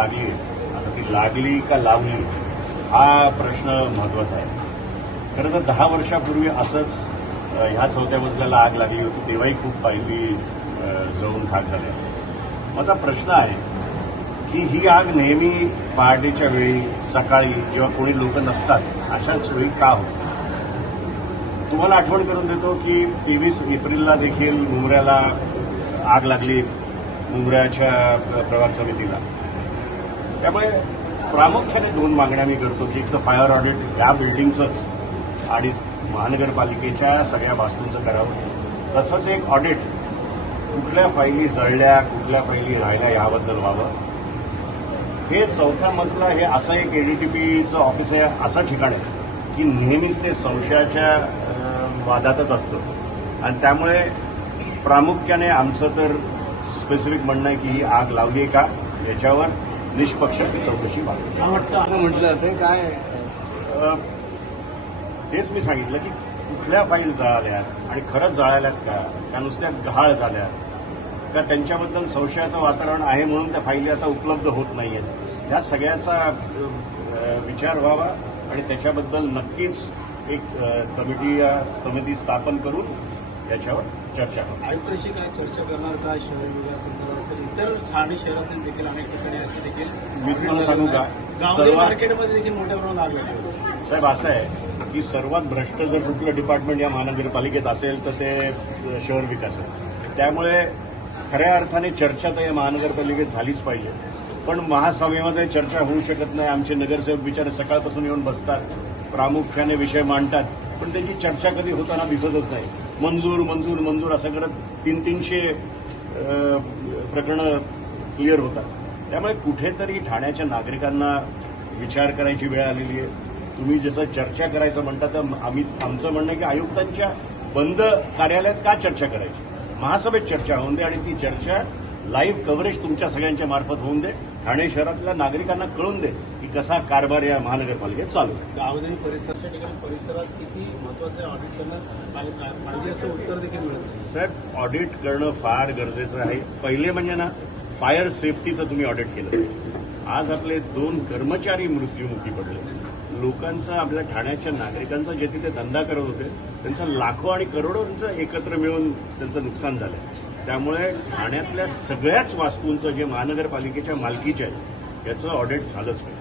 लागली आता ती लागली का लावली हा प्रश्न महत्वाचा आहे. खरं तर 10 वर्षापूर्वी असंच ह्या 4थ्या मजल्याला आग लागली होती, तेव्हाही खूप फायली जळून खाक झाल्या. माझा प्रश्न आहे की ही आग नेहमी पहाटेच्या वेळी सकाळी जेव्हा कोणी लोक नसतात अशाच वेळी का होते. तुम्हाला आठवण करून देतो की 23 एप्रिलला देखील मुंब्र्याला आग लागली, मुंब्र्याच्या प्रभाग समितीला. त्यामुळे प्रामुख्याने 2 मागण्या मी करतो की एक तर फायर ऑडिट या बिल्डिंगचंच आणि महानगरपालिकेच्या सगळ्या वास्तूंचं करावं, तसंच एक ऑडिट कुठल्या फाईली जळल्या कुठल्या फाईली राहिल्या याबद्दल व्हावं. हे 4था मजला हे असं एक एडीटीपीचं ऑफिस आहे, असं ठिकाण आहे की नेहमीच ते संशयाच्या वादातच असतं आणि त्यामुळे प्रामुख्याने आमचं तर स्पेसिफिक म्हणणं आहे की ही आग लावली आहे का याच्यावर निष्पक्ष चौकशी व्हावी. काय वाटतं असं म्हटलं जाते काय तेच मी सांगितलं की कुठल्या फाईल जळाल्यात आणि खरंच जळाल्यात का नुसत्याच गहाळ झाल्यात का त्यांच्याबद्दल संशयाचं वातावरण आहे म्हणून त्या फाईली आता उपलब्ध होत नाहीयेत. या सगळ्याचा विचार व्हावा आणि त्याच्याबद्दल नक्कीच एक समिती स्थापन करून याच्यावर चर्चा करू. आयुक्तांशी काय चर्चा करणार का शहर विकास संदर्भात असेल इतर ठाणे शहरातील देखील अनेक ठिकाणी असे देखील मी तुम्हाला सांगू का गावदेवी मार्केटमध्ये देखील मोठ्या प्रमाणात आग लागली. साहेब असं आहे की सर्वात भ्रष्ट जर कुठलं डिपार्टमेंट या महानगरपालिकेत असेल तर ते शहर विकास आहे. त्यामुळे खऱ्या अर्थाने चर्चा तर या महानगरपालिकेत झालीच पाहिजे, पण महासभेमध्ये चर्चा होऊ शकत नाही. आमचे नगरसेवक बिचारे सकाळपासून येऊन बसतात, प्रामुख्याने विषय मांडतात, पण त्यांची चर्चा कधी होताना दिसतच नाही. मंजूर मंजूर मंजूर असं करत 300 प्रकरणं क्लिअर होतात. त्यामुळे कुठेतरी ठाण्याच्या नागरिकांना विचार करायची वेळ आलेली आहे. तुम्ही जसं चर्चा करायचं म्हणता तर आमचं म्हणणं आहे की आयुक्तांच्या बंद कार्यालयात का चर्चा करायची, महासभेत चर्चा होऊन दे आणि ती चर्चा लाईव्ह कव्हरेज तुमच्या सगळ्यांच्या मार्फत होऊन दे. ठाणे शहरातल्या नागरिकांना कळून दे की कसा कारभार या महानगरपालिकेत चालू आहे. गावदेवी परिसराच्या ठिकाणी परिसरात किती महत्वाचं ऑडिट करणं पाहिजे असं उत्तर देखील मिळतं. साहेब ऑडिट करणं फार गरजेचं आहे. पहिले म्हणजे ना फायर सेफ्टीचं तुम्ही ऑडिट केलं पाहिजे. आज आपले 2 कर्मचारी मृत्यूमुखी पडले. लोकांचा आपल्या ठाण्याच्या नागरिकांचा जे तिथे धंदा करत होते त्यांचा लाखो आणि करोडोंचं एकत्र मिळून त्यांचं नुकसान झालं. त्यामुळे ठाण्यातल्या सगळ्याच वास्तूंचं जे महानगरपालिकेच्या मालकीच्या आहेत याचं ऑडिट झालंच पाहिजे.